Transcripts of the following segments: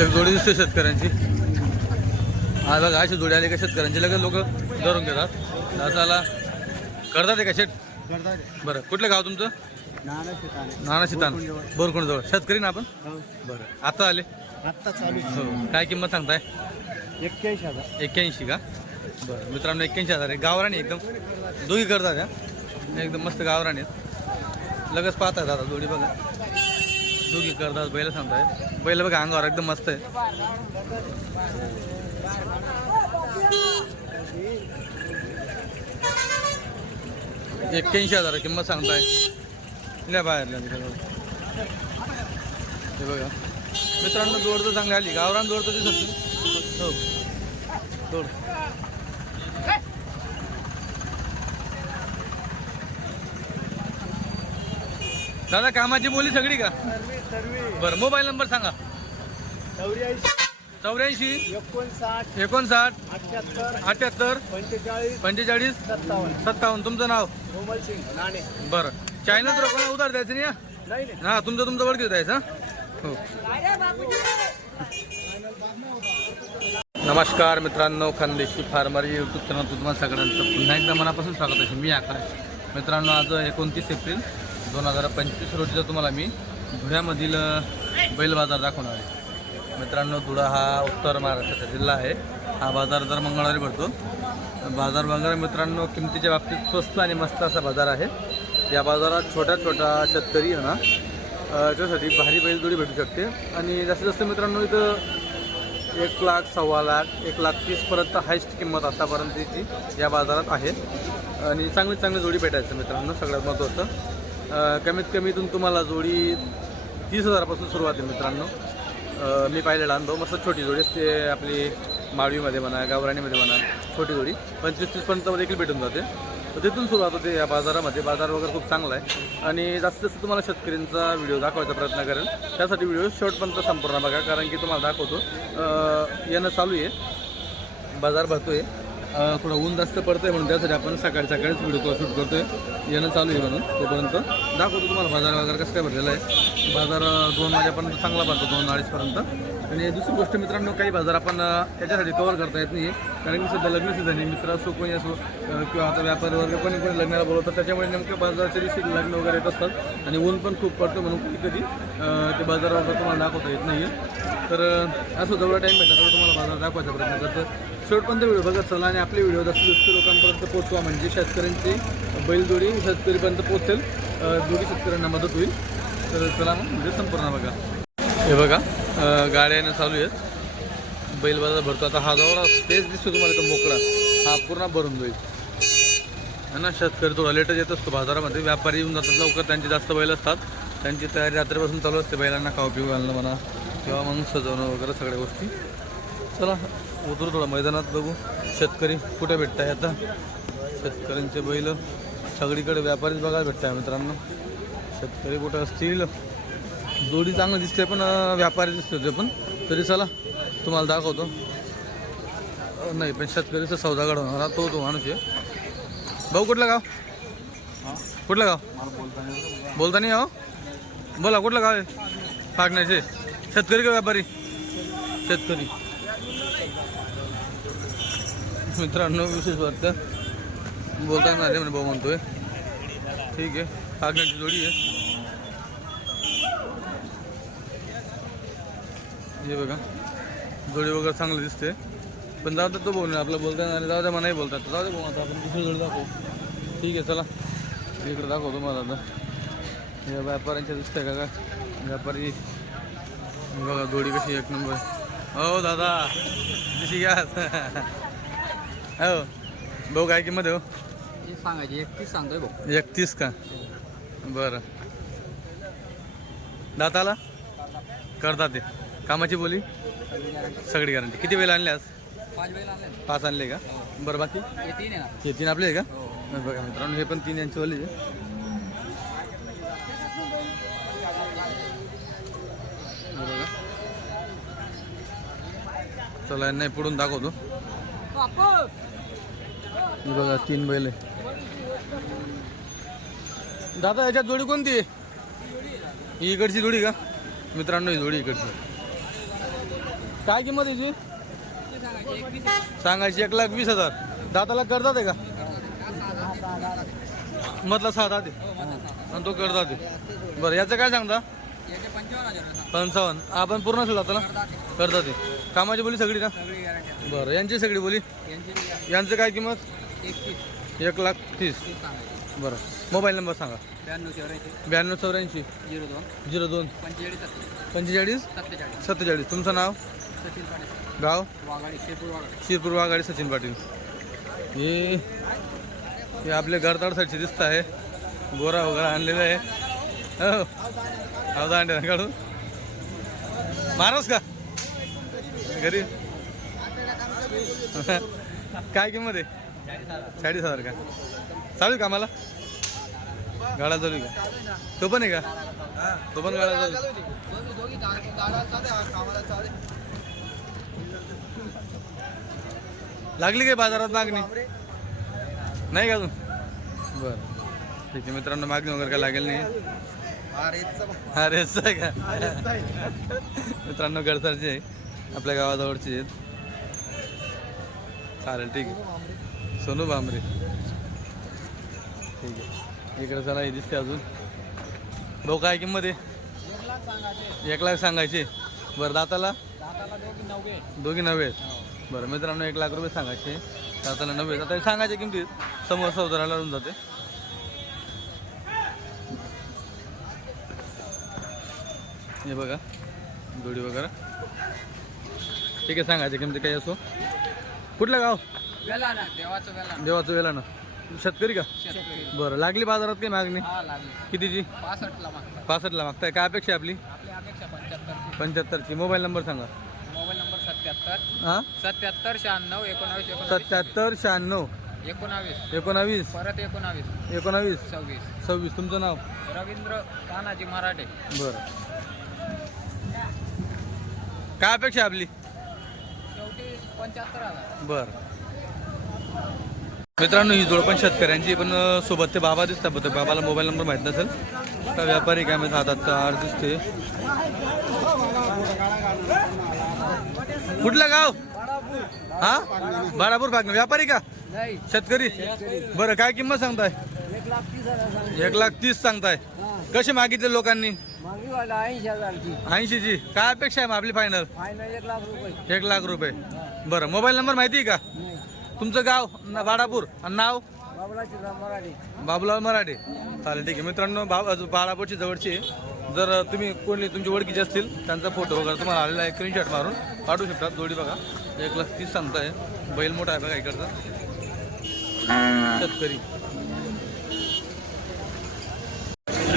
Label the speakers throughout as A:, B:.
A: एक जोडी दिसते शेतकऱ्यांची. हा बघा अशी जोडी आली का शेतकऱ्यांची. लगेच लोक धरून घेतात. दाताला करतात आहे का शेट बरं कुठलं गाव तुमचं? नाना शितान. बोरकोण जवळ शेतकरी ना आपण? बरं. आता आले?
B: आत्ता चालू
A: हो. काय किंमत सांगताय?
B: एक्क्याऐंशी हजार.
A: एक्क्याऐंशी का? बरं मित्रांनो एक्क्याऐंशी हजार आहे. गावराणी एकदम. दोघी करतात एकदम मस्त गावराणी आहेत. लगेच पाहतात दादा जोडी बघा. दोघी करतात बैल सांगताय. बैल बघा अंगावर एकदम मस्त आहे. एक्क्याऐंशी हजार किंमत सांगताय. नाही बाहेरला हे बघा. मित्रांनो जोडतं चांगली आली. गावरान जोडतं दिसत हो. जोड. दादा कामाची बोली सगळी का? बरं मोबाईल नंबर सांगा.
B: चौऱ्याऐंशी.
A: चौऱ्याऐंशी.
B: एकोणसाठ.
A: एकोणसाठ.
B: अठ्याहत्तर.
A: अठ्याहत्तर.
B: पंचेचाळीस.
A: पंचेचाळीस.
B: सत्तावन्न.
A: सत्तावन्न. तुमचं नाव?
B: कोमल सिंग नाणे.
A: बरं. चायना तर कोणा उधार द्यायचं नाही हा?
B: नाही नाही.
A: हा तुमचं तुमचं ओळखी द्यायचं हा? हो. नमस्कार मित्रांनो खानदेशी फार्मर यूट्यूब चॅनल तुम्हाला सगळ्यांचं पुन्हा एकदा मनापासून स्वागत आहे. मी आकाश. मित्रांनो आज एकोणतीस एप्रिल दोन हजार पंचवीस रोजीचा तुम्हाला मी धुळ्यामधील बैल बाजार दाखवणार आहे. मित्रांनो धुळा हा उत्तर महाराष्ट्राचा जिल्हा आहे. हा बाजार दर मंगळवारी भरतो. बाजार बाजार मित्रांनो किमतीच्या बाबतीत स्वस्त आणि मस्त असा बाजार आहे. या बाजारात छोट्या छोट्या शेतकरी ना अ, त्यासाठी भारी बैलजोडी भेटू शकते. आणि जास्तीत जास्त मित्रांनो इथं एक लाख सव्वा लाख एक लाख तीसपर्यंत हायस्ट किंमत आतापर्यंतची या बाजारात आहे. आणि चांगली चांगली जोडी भेटायचं मित्रांनो सगळ्यात महत्त्वाचं कमीत कमी इथून तुम्हाला जोडी तीस हजारापासून सुरुवात आहे मित्रांनो. मी पाहिलेला अनुभव मस्त छोटी जोडी असते आपली माळवीमध्ये म्हणा गावराणीमध्ये म्हणा छोटी जोडी. पंचवीस तीसपर्यंत देखील भेटून जाते. तर तिथून सुरुवात होते या बाजारामध्ये. बाजार वगैरे खूप चांगला आहे. आणि जास्तीत जास्त तुम्हाला शेतकऱ्यांचा व्हिडिओ दाखवायचा प्रयत्न करेल. त्यासाठी व्हिडिओ शेवटपर्यंत संपूर्ण बघा कारण की तुम्हाला दाखवतो. येणं चालू आहे. बाजार भरतो आहे थोडं ऊन जास्त पडतंय म्हणून त्यासाठी आपण सकाळी सकाळीच व्हिडिओ शूट करतोय. येणं चालू आहे म्हणून तोपर्यंत. दाखवतो तुम्हाला बाजार वगैरे कसं काय भरलेला आहे. बाजार दोन वाजेपर्यंत चांगला भरतो दोन अडीचपर्यंत आणि दुसरी गोष्ट मित्रांनो काही बाजार आपण त्याच्यासाठी याच्यासाठी करता येत नाही कारण की सध्या लग्न सीझन आहे. मित्र असो कोणी असो किंवा आता व्यापारी वर्ग कोणी कोणी लग्नाला बोलवतात त्याच्यामुळे नेमकं बाजाराच्या दिवशी लग्न वगैरे येत असतात आणि ऊन पण खूप पडतं म्हणून कधी कधी ते बाजारावर तुम्हाला दाखवता येत नाही तर असं जेवढा टाईम भेटला तेवढा तुम्हाला बाजार दाखवायचा प्रयत्न करतो शेवटपर्यंत व्हिडिओ बघत चला आणि आपले व्हिडिओ जास्तीत जास्त लोकांपर्यंत पोहोचवा. म्हणजे शेतकऱ्यांची बैलजोडी शेतकरीपर्यंत पोहोचेल. दोघी जोडी शेतकऱ्यांना मदत होईल. तर चला मग म्हणजे संपूर्ण बघा. हे बघा. गाड्या येणं चालू आहेत. बैल बाजार भरतो. आता हा जवळ स्पेस दिसतो तुम्हाला तो मोकळा. हा पूर्ण भरून जाईल. है ना शेतकरी थोडा लेटच येत असतो बाजारामध्ये. व्यापारी येऊन जातात लवकर त्यांचे जास्त बैल असतात. त्यांची तयारी रात्रीपासून चालू असते. बैलांना खाऊ पिऊ घालणं म्हणा किंवा मग सजवणं वगैरे सगळ्या गोष्टी. चला उतरू थोडं मैदानात बघू. शेतकरी कुठे भेटत आहे आता? शेतकऱ्यांचे बैल सगळीकडे व्यापारीच बघायला भेटत आहे मित्रांनो. शेतकरी कुठं असतील? जोडी चांगली दिसते पण व्यापारी दिसते ते पण. तरी चला तुम्हाला दाखवतो. नाही पण शेतकरीचा सौदा होणार तो तो माणूस आहे. भाऊ कुठलं गाव? कुठलं गाव? बोलता नाही हो? बोला कुठलं गाव आहे? फागण्याचे शेतकरी का व्यापारी? शेतकरी. मित्रांनो विशेष वाटतं. बोलता नाही म्हणे भाऊ म्हणतोय. ठीक आहे फागण्याची जोडी आहे. हे बघा. जोडी वगैरे चांगली दिसते. पण जाऊ दे तो बोलणे आपलं बोलता येणार नाही. जाऊ द्या मलाही बोलतात. जाऊ दे भाऊ आता आपण दुसरी जोडी दाखवू. ठीक आहे चला. इकडे दाखवतो मला आता. या व्यापाऱ्यांच्या दिसतंय का काय? व्यापारी. बघा जोडी कशी एक नंबर. हो दादा. कशी घ्या. हो. भाऊ काय किंमत हो?
B: सांगायची एकतीस सांगतोय भाऊ.
A: एकतीस का? बरं. दाताला? करतात ते. कामाची बोली? सगळी गॅरंटी किती वेळ आणले आज?
B: पाच आणले
A: का? बरं बाकी?
B: हे तीन आहे ना.
A: हे तीन आपले आहे का?
B: हो
A: नाही बघा मित्रांनो हे पण तीन यांची वाली हे. चला नाही पुढून दाखवतो. हे बघा तीन बैल दादा याच्यात जोडी कोणती आहे? ही इकडची जोडी का? मित्रांनो ही जोडी इकडची. काय किंमत याची? सांगायची एक लाख वीस हजार. दाताला करतात आहे का? मधला सहा दाते. आणि तो करतात आहे बरं याचं काय सांगता?
B: पंचावन्न.
A: आपण पूर्ण असेल दाताला? करतात आहे कामाची बोली सगळी का? बरं यांची सगळी बोली?
B: यांची
A: यांचं काय किंमत? एक लाख तीस. बरं मोबाईल नंबर सांगा.
B: ब्याण्णव चौऱ्याऐंशी.
A: ब्याण्णव चौऱ्याऐंशी
B: झिरो दोन.
A: झिरो दोन.
B: पंचेचाळीस. सत्तर
A: पंचेचाळीस?
B: सत्तेचाळीस
A: सत्तेचाळीस. तुमचं नाव?
B: सचिन पाटील
A: गाव
B: वाघाडी शेपूर वाघाडी
A: शिरपूर वाघाडी सचिन पाटील हे हे आपले साईडचे दिसत आहे गोरा वगैरे आणलेला आहे हो हौदा अंडे काढून मारस का घरी काय किंमत आहे चाळीस हजार का चालू का आम्हाला गाडा चालू आहे का तो पण आहे का तो पण गाडा चालू आहे. लागली काय बाजारात मागणी? नाही का अजून? बरं. ठीक आहे मित्रांनो मागणी वगैरे काय लागेल नाही. अरे असं आहे का? मित्रांनो गडसरचे आहे. आपल्या गावाजवळचे आहेत. चालेल ठीक आहे. सोनू भांबरे. ठीक आहे. इकडे चला हे दिसते अजून. भाऊ काय किंमत आहे? एक लाख सांगायचे. बरं दाताला? दोघी नव्हे आहेत. बरं मित्रांनो एक लाख रुपये सांगायचे. दाताला नव्हे. आता सांगायच्या किमतीत समोर सौदराला होऊन जाते. हे बघा जोडी वगैरे. ठीक आहे सांगायच्या किमती काही असो. कुठलं गाव?
B: देवाचं वेला
A: देवाचं वेला ना शेतकरी का? बरं लागली बाजारात काही मागणी?
B: हा लागली.
A: कितीची?
B: पासष्टला
A: मागताय. काय अपेक्षा आपली? पंच्याहत्तरची. मोबाईल नंबर सांगा.
B: सत्याहत्तर
A: हां?
B: सत्याहत्तर शहाण्णव एकोणावीस
A: सत्याहत्तर शहाण्णव.
B: एकोणावीस.
A: एकोणावीस.
B: परत एकोणावीस.
A: एकोणावीस.
B: सव्वीस.
A: सव्वीस. तुमचं नाव?
B: रवींद्र तानाजी मराठे.
A: बरं. काय अपेक्षा आपली?
B: शेवटी पंच्याहत्तर हजार.
A: बरं. मित्रांनो ही जोड पण शेतकऱ्यांची पण अं, सोबत ते बाबा दिसतात. बाबाला मोबाईल नंबर माहीत नसेल? का व्यापारी काय माहिती हातात आर दिसते कुठलं गाव? हा? बारापूर भाग व्यापारी का?
B: नाही.
A: शेतकरी? बरं काय किंमत सांगताय?
B: एक लाख तीस
A: सांगताय. कसे मागितले लोकांनी?
B: ऐंशी
A: ऐंशीची. काय अपेक्षा आहे मग आपली फायनल
B: एक लाख रुपये.
A: एक लाख रुपये. बरं मोबाईल नंबर माहिती आहे का तुमचं गाव न- बाळापूर आणि नाव?
B: बाबलाची मराठी.
A: बाबुलाल मराठे. चालेल ठीक आहे. मित्रांनो बाब बाळापूरची जवळची आहे. जर तुम्ही कोणी तुमची ओळखीचे असतील त्यांचा फोटो वगैरे तुम्हाला आलेला आहे स्क्रीनशॉट मारून. पाठवू शकता. जोडी बघा. एक लाख तीस सांगताय. बैल मोठा आहे बघा इकडचा. शेतकरी.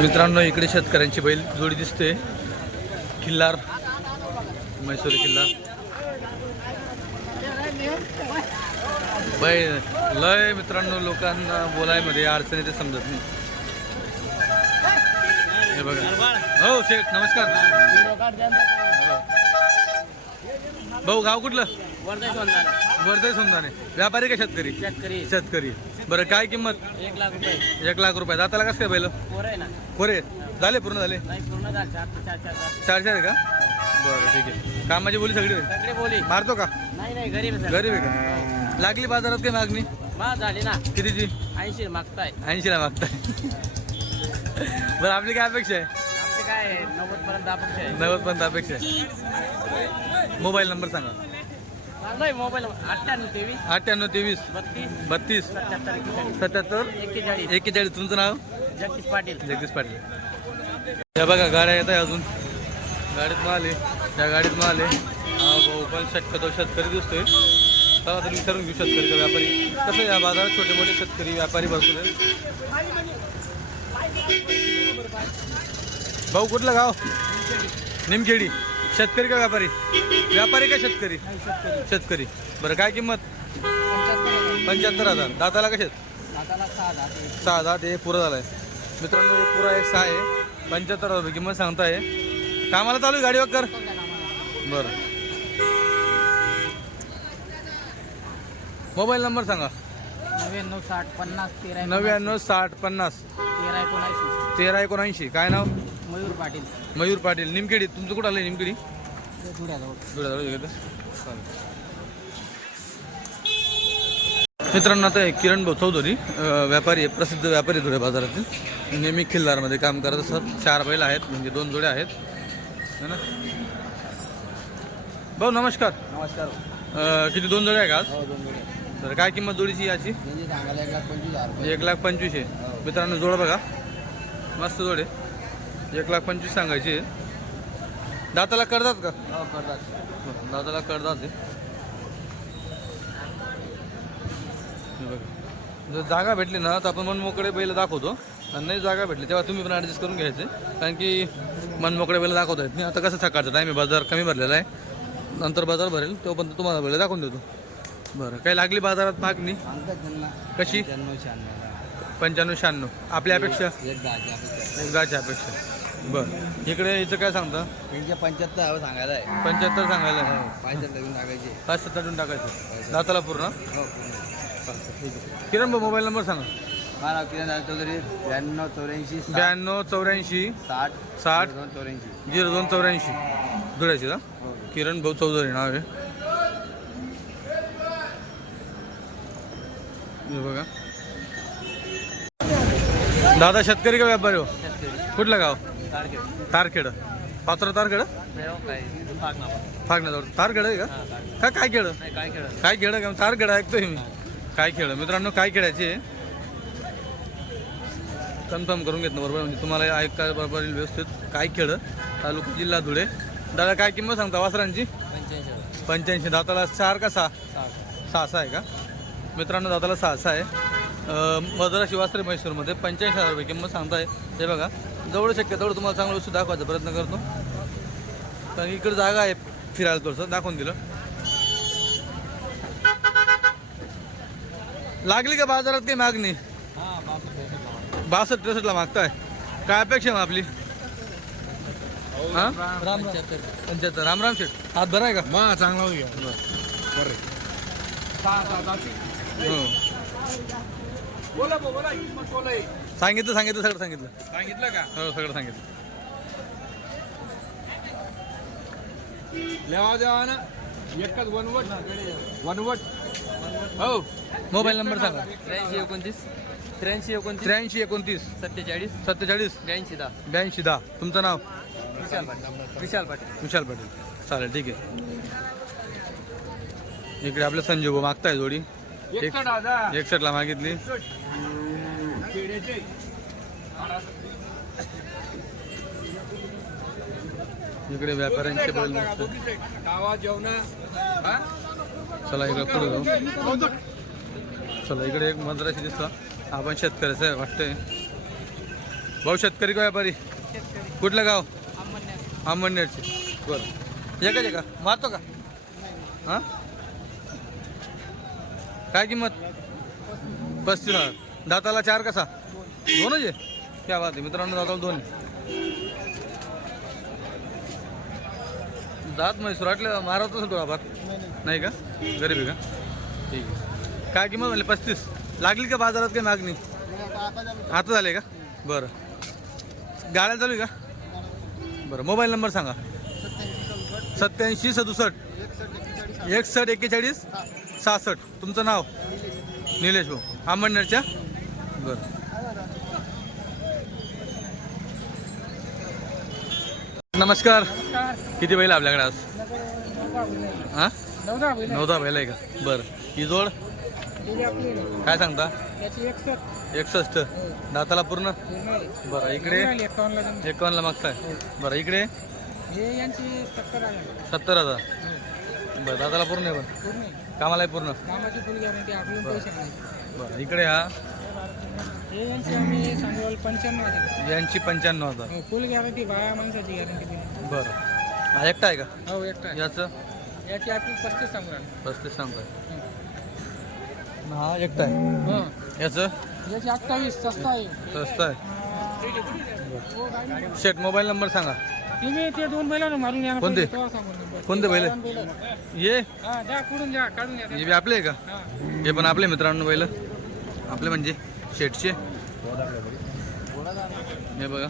A: मित्रांनो इकडे शेतकऱ्यांची बैल जोडी दिसते. किल्लार मैसूर किल्लार बैल. लय मित्रांनो लोकांना बोलायमध्ये अडचणी ते समजत नाही. हे बघा. हो शेठ नमस्कार. भाऊ गाव कुठलं? वर्धे समजाने व्यापारी का शेतकरी?
B: शेतकरी.
A: शेतकरी. बरं काय किंमत?
B: एक लाख रुपये.
A: एक लाख रुपये. दाताला कसं काय
B: ना.
A: कोरे झाले पूर्ण झाले?
B: चार चार
A: का? बरं ठीक आहे. कामाची बोली सगळी
B: बोली.
A: मारतो का?
B: नाही गरीब
A: गरीब आहे का? लागली बाजारात काय मागणी?
B: झाली ना.
A: कितीची?
B: ऐंशी मागताय.
A: ऐंशीला मागताय. बरं आपली काय अपेक्षा आहे?
B: आमचे काय आहे, नव्वद पर्यंत अपेक्षा आहे.
A: नव्वद पर्यंत अपेक्षा आहे. मोबाईल नंबर सांगा.
B: नाही मोबाईल अठ्ठ्याण्णव तेवीस.
A: अठ्ठ्याण्णव तेवीस.
B: बत्तीस.
A: बत्तीस.
B: सत्याहत्तर एक्केचाळीस.
A: सत्याहत्तर.
B: एक्केचाळीस.
A: एक्केचाळीस. तुमचं नाव?
B: जगदीश पाटील.
A: जगदीश पाटील. या बघा गाड्या येत आहे अजून. गाडीत माल आहे. त्या गाडीत माल आहे. हा भाऊ पण शक्यतो शेतकरी दिसतोय. चला तर विचारून घेऊ शेतकरी का व्यापारी. कसं या बाजारात छोटे मोठे शेतकरी व्यापारी भरपूर आहेत भाऊ कुठलं गाव? निमखेडी. शेतकरी का व्यापारी? व्यापारी का शेतकरी? शेतकरी. बरं काय किंमत? पंच्याहत्तर हजार. दाताला कशात
B: सहा दहा ते
A: पुरा झालाय. मित्रांनो पुरा एक सहा आहे. पंच्याहत्तर हजार रुपये किंमत सांगताय. कामाला चालू आहे गाडी वगैरे बरं. मोबाईल नंबर सांगा.
B: नव्याण्णव साठ पन्नास तेरा
A: नव्याण्णव साठ पन्नास.
B: तेरा एकोणऐंशी.
A: तेरा एकोणऐंशी. काय नाव?
B: मयूर पाटील.
A: मयूर पाटील. निमखेडी. तुमचं कुठं आलं
B: धुळ्याजवळ.
A: चालेल. मित्रांनो आता हे किरण भाऊ चौधरी अं, व्यापारी आहे प्रसिद्ध व्यापारी धुळे बाजारातील. नेहमी खिल्लारमध्ये काम करत असतात चार बैल आहेत म्हणजे दोन जोडे आहेत. है ना? भाऊ नमस्कार.
B: नमस्कार.
A: अं, किती दोन जोडे आहे का आज?
B: हो दोन
A: तर काय किंमत जोडीची याची?
B: सांगायला एक लाख पंचवीस हजार रुपये
A: एक लाख पंचवीस आहे. मित्रांनो जोड बघा. मस्त जोडे एक लाख पंचवीस सांगायची आहे. दाताला करतात का?
B: हो करतात
A: दादाला करतात हे बघा. जर जागा भेटली ना तर आपण मनमोकळे बैल दाखवतो. आणि नाही जागा भेटली तेव्हा तुम्ही पण ॲडजस्ट करून घ्यायचे. कारण की मनमोकळे बैल दाखवता येत नाही. आता कसं सकाळचा टाईम आहे बाजार कमी भरलेला आहे. नंतर बाजार भरेल तोपर्यंत तुम्हाला बैल दाखवून देतो. बरं काही लागली बाजारात मागणी?
B: सांगतात त्यांना
A: कशी?
B: पंच्याण्णव शहाण्णव
A: पंच्याण्णव शहाण्णव. आपल्या अपेक्षा?
B: एक दहाच्या अपेक्षा.
A: एक दहाच्या अपेक्षा. बरं. इकडे याचं काय सांगता?
B: त्यांचे पंच्याहत्तर हवं सांगायला आहे.
A: पंच्याहत्तर सांगायला आहे.
B: पाचशे लगून टाकायचे.
A: पाच सत्ताटून टाकायचं. दाताला पूर्ण?
B: हो पूर्ण.
A: किरण भाऊ मोबाईल नंबर सांगा.
B: हा नाव किरण दादा चौधरी ब्याण्णव चौऱ्याऐंशी साठ.
A: ब्याण्णव चौऱ्याऐंशी
B: साठ.
A: साठ.
B: दोन चौऱ्याऐंशी.
A: झिरो दोन चौऱ्याऐंशी. धुळ्याची का?
B: हो.
A: किरण भाऊ चौधरी नाव आहे. बघा. दादा शेतकरी का व्यापारी हो? कुठलं गाव? तारखेड. पात्र तारखेड? फागण्याजवळ तारखेड आहे का? काय खेळ?
B: काय
A: खेळ? का तारखेड ऐकतोय मी. काय खेळ? मित्रांनो काय खेळायचे? कन्फर्म करून घेतलं बरोबर? म्हणजे तुम्हाला ऐकायला बरोबर व्यवस्थित काय खेळ? तालुका जिल्हा धुळे. दादा काय किंमत सांगता? वासरांची?
B: पंच्याऐंशी.
A: दाताला चार का सहा. सहा सहा आहे का? मित्रांनो दाताला सहा सहा आहे. मदरा शिवास्त्री मैसूरमध्ये पंच्याऐंशी हजार रुपये किंमत सांगताय. हे बघा जवळ शक्य तेवढं तुम्हाला चांगलं वस्तू दाखवायचा प्रयत्न करतो. कारण इकडे जागा आहे फिरायला थोडंसं दाखवून दिलं. लागली का बाजारात काही मागणी?
B: हा बासष्ट
A: त्रेसष्टला मागताय. काय अपेक्षा आहे मग आपली? हा? राम
B: पंच्याहत्तर.
A: राम राम शेठ. हात भरा आहे का?
C: मा चांगला होऊया
A: हो
C: ही.
A: सांगितलं सांगितलं सगळं सांगितलं.
C: सांगितलं का?
A: हो सगळं सांगितलं.
C: लेवा देवा ना एकच वनवट. वनवट.
A: हो. मोबाईल नंबर सांगा.
B: त्र्याऐंशी एकोणतीस त्र्याऐंशी एकोणतीस
A: त्र्याऐंशी एकोणतीस.
B: सत्तेचाळीस
A: सत्तेचाळीस.
B: ब्याऐंशी दहा.
A: ब्याऐंशी दहा. तुमचं नाव?
B: विशाल पाटील. विशाल पाटील.
A: विशाल पाटील. चालेल ठीक आहे. इकडे आपलं संजय भाऊ मागताय जोडी. एक एकसठला मागितली. इकडे व्यापाऱ्यांचे बैल चला इकडे पुढे जाऊ चला इकडे एक मद्राशी दिसतो आपण शेतकऱ्याचं आहे वाटतंय. भाऊ शेतकरी का व्यापारी कुठलं गाव? आंबणनेरचे बरं. एकच का? मारतो का? हां? काय किंमत? पस्तीस हजार. दाताला चार कसा? दोनच आहे क्या बात आहे मित्रांनो दाताला दोन दात म्हैसूर वाटलं मारत असेल थोडा नाही का? गरीब आहे का? ठीक आहे. काय किंमत म्हणले? पस्तीस. लागली का बाजारात काही मागणी? आता झाले का? बरं. गाड्या चालू आहे का? बरं. मोबाईल नंबर सांगा. सत्याऐंशी सदुसष्ट. एकसष्ट एक्केचाळीस. सहासष्ट तुमचं नाव? निलेश भाऊ. आंबणनेरच्या बरं. नमस्कार. किती बैल आपल्याकडे आज? हां? नवदा बैल आहे. का? बरं. ही जोड? काय सांगता? एकसष्ट. दाताला पूर्ण? बरं इकडे? एकावन्नला मागताय. बरं इकडे?
B: यांची सत्तर
A: हजार. बरं दाताला पूर्ण आहे पण. कामाला आहे पूर्ण?
B: कामाची फुल गॅरंटी आपल्याला पैसे नाही.
A: बरं इकडे हा.
B: हे यांची आम्ही सांगू पंच्याण्णव आहे
A: यांची पंच्याण्णव हजार.
B: फुल गॅरंटी बाया माणसाची गॅरंटी दिली.
A: बरं. हा एकटा आहे का?
B: हो एकटा
A: याचं?
B: याची आपली पस्तीस सांगू राहिलो.
A: पस्तीस सांगताय हा. एकटा आहे.
B: हो.
A: याचं?
B: याची अठ्ठावीस स्वस्त आहे.
A: स्वस्त आहे.
B: हो, गाडी.
A: शेट मोबाईल नंबर सांगा.
B: तुम्ही ते दोन बैलांना मारून या ना
A: कोणते?
B: पहिले, तेव्हा.
A: कोणते बैल? ये?
B: हा द्या कुठून द्या काढून द्या.
A: हे बी आपले आहे का?
B: हा.
A: हे पण आपले मित्रांनो बैल. आपले म्हणजे शेटचे हे बघा.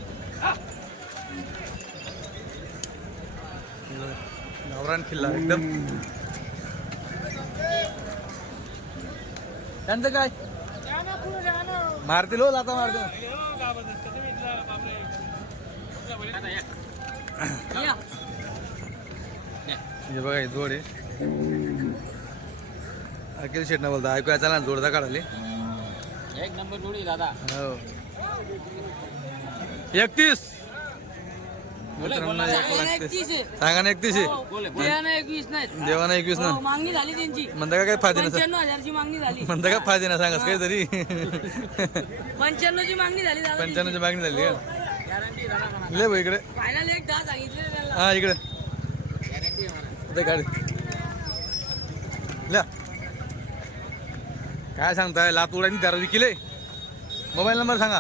A: गावरान किल्ला एकदम. त्यांचं काय? मारतील हो लाता मारतील. हे बघा हे जोड आहे. अखिल शेट ना बोलता ऐकूया चला ना जोडदा काढाले
B: एक नंबर जोडी दादा.
A: हो. एकतीस. सांगा ना एकतीस
D: देवाना एकवीस नाही
A: देवाना एकवीस ना.
D: हो, मागणी झाली त्यांची.
A: म्हणता का काय फायदे ना
D: पंच्याण्णव हजारची मागणी झाली.
A: म्हणता का फायदे ना सांगा काहीतरी.
D: पंच्याण्णव ची मागणी झाली दादा
A: पंच्याण्णवची मागणी झाली का ले भाऊ इकडे.
D: फायनल एक दहा सांगितले त्यांना
A: हा इकडे. इथे गाडी. ल्या. काय सांगताय लात उडानी त्याला विकिले. मोबाईल नंबर सांगा.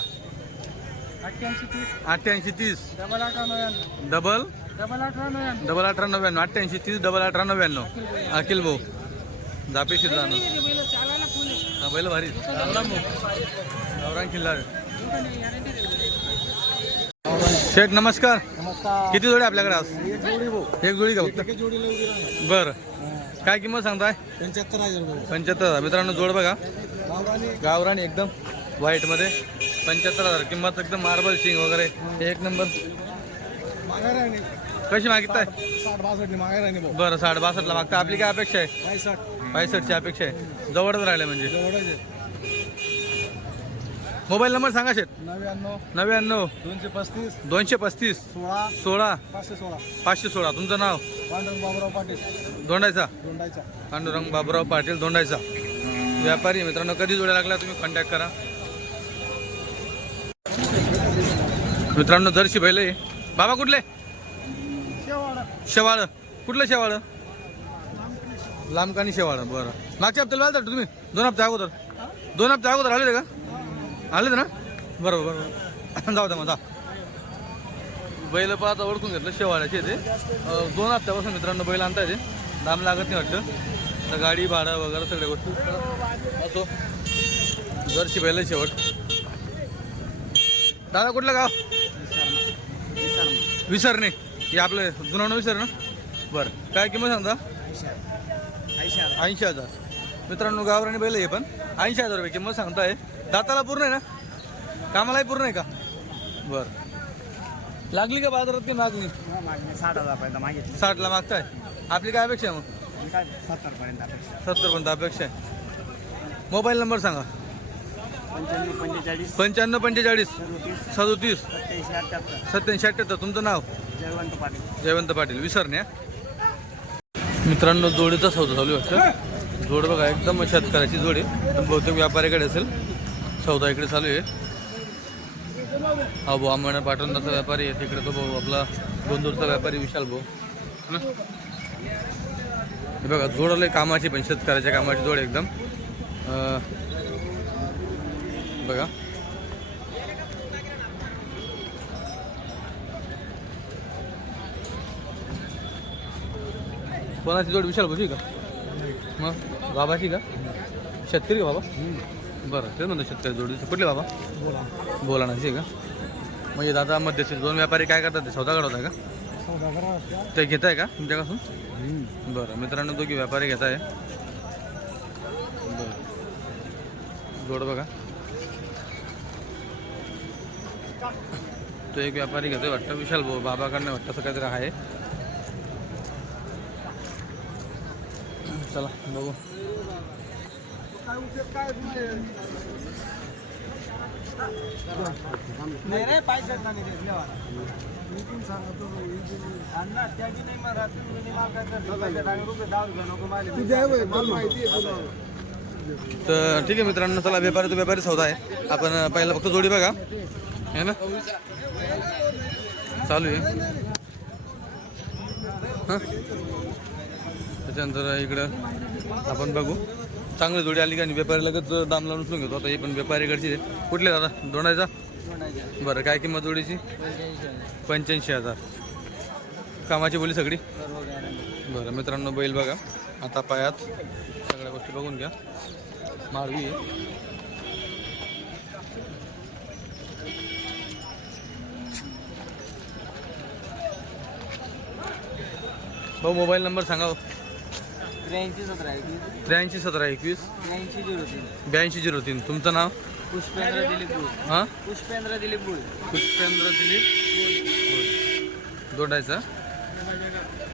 B: अठ्ठ्याऐंशी तीस.
A: अठ्ठ्याऐंशी तीस.
B: डबल अठरा नव्याण्णव.
A: डबल?
B: डबल अठरा नव्याण्णव.
A: डबल अठरा नव्याण्णव. अठ्ठ्याऐंशी तीस डबल अठरा नव्याण्णव. अखिल भाऊ.
D: आहे.
A: हा बैल भारी. रामराम भाऊ गावरान किल्ला शेठ नमस्कार.
B: नमस्कार.
A: किती जोडी आपल्याकडे आज?
B: एक जोडी भाऊ.
A: एक जोडी का फक्त बरं. काय किंमत सांगताय?
B: पंच्याहत्तर हजार भाऊ.
A: पंच्याहत्तर हजार. मित्रांनो जोड बघा.
B: गावरानी.
A: गावरान एकदम व्हाईटमध्ये पंच्याहत्तर हजार. किंमत एकदम मार्बल शिंग वगैरे. एक नंबर. कशी मागितताय?
B: साठ बासष्ट भाऊ.
A: बरं साठ बासष्टला मागता आपली काय अपेक्षा आहे?
B: काय साठ
A: पायसष्टची अपेक्षा आहे. जवळच राहिले म्हणजे.
B: जवळच
A: मोबाईल नंबर सांगा शेठ.
B: नव्याण्णव
A: नव्याण्णव
B: दोनशे पस्तीस
A: दोनशे पस्तीस
B: सोळा
A: सोळा
B: पाचशे सोळा.
A: पाचशे सोळा. तुमचं नाव?
B: पांडुरंग बाबुराव पाटील.
A: दोंडायचा
B: दोंडायचा
A: पांडुरंग बाबुराव पाटील दोंडायचा व्यापारी मित्रांनो कधी जोड्या लागला तुम्ही कॉन्टॅक्ट करा. मित्रांनो जर्शी बैल. बाबा कुठले? शेवाळ. कुठलं शेवाळ? लांबकानी शेवाळ. बरं. मागच्या हप्त्याला आलं तुम्ही? दोन हप्ते अगोदर. दोन हप्ते अगोदर आले का? आले ना? बरोबर बरोबर. जाऊ द्या मग जा. बैल पण आता ओळखून घेतलं शेवाळ्याचे ते. दोन हप्त्यापासून मित्रांनो बैल आणता येते दाम लागत नाही वाटतं. तर गाडी भाडं वगैरे सगळ्या गोष्टी. असो. जर्शी बैल शेवट. दादा कुठलं गाव? विसरणे. हे आपलं जुनं विसर ना? बरं. काय किंमत सांगता? ऐंशी हजार. मित्रांनो गावराणी बैल आहे हे पण. ऐंशी हजार रुपये किंमत सांगताय. दाताला पूर्ण आहे ना? कामालाही पूर्ण आहे का? बरं. लागली का बाजारात की मागणी?
B: मागणी साठ हजार पर्यंत मागितली.
A: साठला मागताय? आपली काय अपेक्षा आहे मग?
B: सत्तर पर्यंत अपेक्षा.
A: सत्तर पर्यंत अपेक्षा आहे. मोबाईल नंबर सांगा.
B: पंच्याण्णव पंचेचाळीस.
A: पंच्याण्णव पंचेचाळीस.
B: सदोतीस. सत्याऐंशी अठ्ठ्याहत्तर
A: तुमचं नाव?
B: जयवंत पाटील.
A: जयवंत पाटील. विसरण्या मित्रांनो जोडीचा सौदा चालू वाटतं. जोड बघा एकदम शेतकऱ्याची जोड. बहुतेक व्यापाऱ्याकडे असेल. सौदा इकडे चालू आहे. हा भाऊ आंबण पाटणचा व्यापारी आहे. तिकडे तो भाऊ आपला गोंदूरचा व्यापारी विशाल भाऊ. है ना? हे बघा जोड आलं कामाची पण शेतकऱ्याच्या कामाची जोड एकदम. बघा. कोणाची जोड? विशाल भाऊची का? मग? बाबाची का? शेतकरी का बाबा? बरं तेच म्हणतो शेतकरी जोडीचं. कुठले बाबा?
B: बोला
A: बोलाणाची आहे. का म्हणजे दादा मध्यस्थी दोन व्यापारी काय करतात ते? स्वतः होता का? ते घेत आहे का तुमच्यापासून? बरं मित्रांनो दोघी व्यापारी घेत आहे. बरं. जोड बघा. तो एक व्यापारी घेतोय वाटतं विशाल भाऊ बाबाकडनं वाटतं असं काहीतरी आहे. चला बघू.
B: नाही रे पाहिजे मी पण सांगतो अण्णा त्याची नाही मग रात्री मी माल काय करतो पैसे टाकून रुपये दहा रुपये नको माझे माहिती आहे
A: तर ठीक आहे मित्रांनो चला व्यापारी तो व्यापारी सौदा आहे. आपण पहिला फक्त जोडी बघा. है ना? चालू आहे. हं? त्याच्यानंतर इकडं आपण बघू. चांगली जोडी आली का आणि व्यापारी लगेच दाम लावून उचलून घेतो. आता हे पण व्यापारीकडची कुठले दादा दोंडायचा बरं काय किंमत जोडीची? पंच्याऐंशी हजार. कामाची बोली सगळी? बरं मित्रांनो बैल बघा. आता पायात सगळ्या गोष्टी बघून घ्या. मारवी भाऊ मोबाईल नंबर सांगा हो.
B: त्र्याऐंशी सतरा एकवीस.
A: त्र्याऐंशी सतरा एकवीस.
B: त्र्याऐंशी झिरो तीन.
A: ब्याऐंशी झिरो तीन. तुमचं नाव?
B: पुष्पेंद्र दिलीप बुळ
A: हां?
B: पुष्पेंद्र दिलीप बुळ
A: पुष्पेंद्र दिलीप दोडायचा